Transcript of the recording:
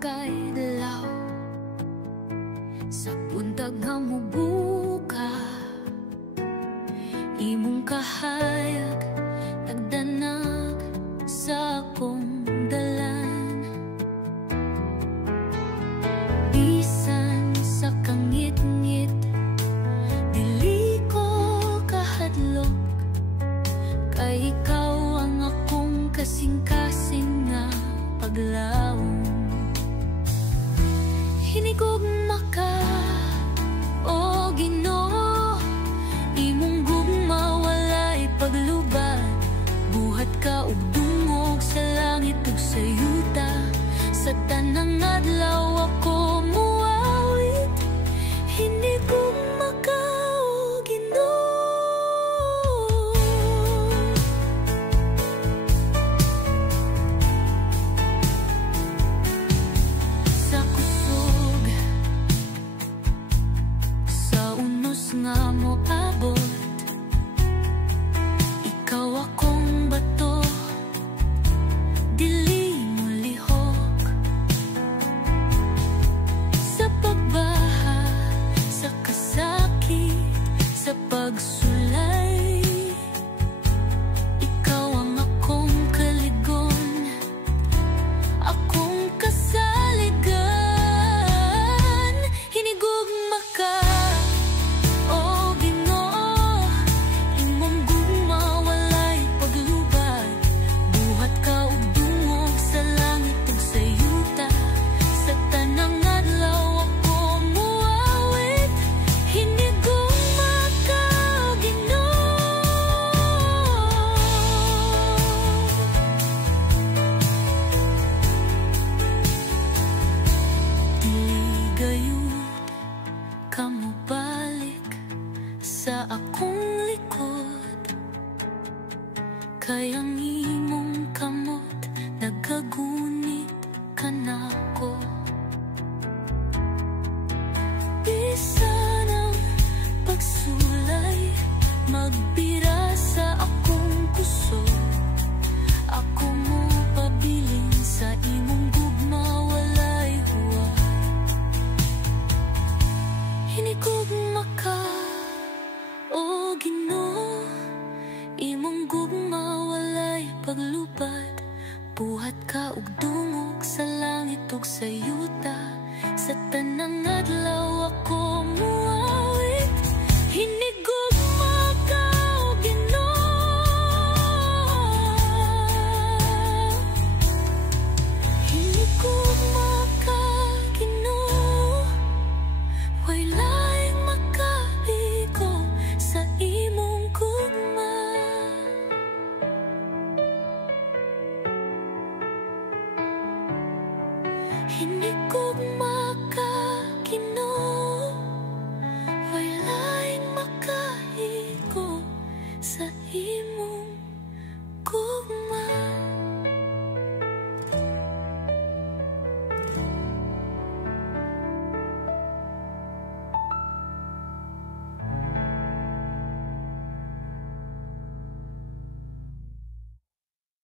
kay dalaw sa puntag nga mubuka. Imong kahayag nagdanag sa akong dalan. Bisan sa kangit-ngit dili ko kahadlok, kay ikaw ang akong kasing-kasing nga paglawom. Hinigugma ka, o Ginoo, imong gugma walay paglubad. Buhat ka ug dungog sa langit ug sa yuta, sa tanang adlaw ako muawit. Hinigugma ka, o Ginoo. Nga mo abot, ikaw akong bato, dili mo lihok. Sa pagbaha, sa kasakit, sa pagsulay, ikaw ang akong kaligon, akong kasaligan. Hinigugma ka, sa akong likod, kay ang imong kamot nagagunit ka nako. Bisan ang pagsulay magbira sa akong kusog, ako mo pabilin sa imong gugma walay huwag. Hinigugma ka, o Ginoo, imong gugma walay paglubad. Buhat ka ug dungog sa langit ug sa yuta, sa tanang adlaw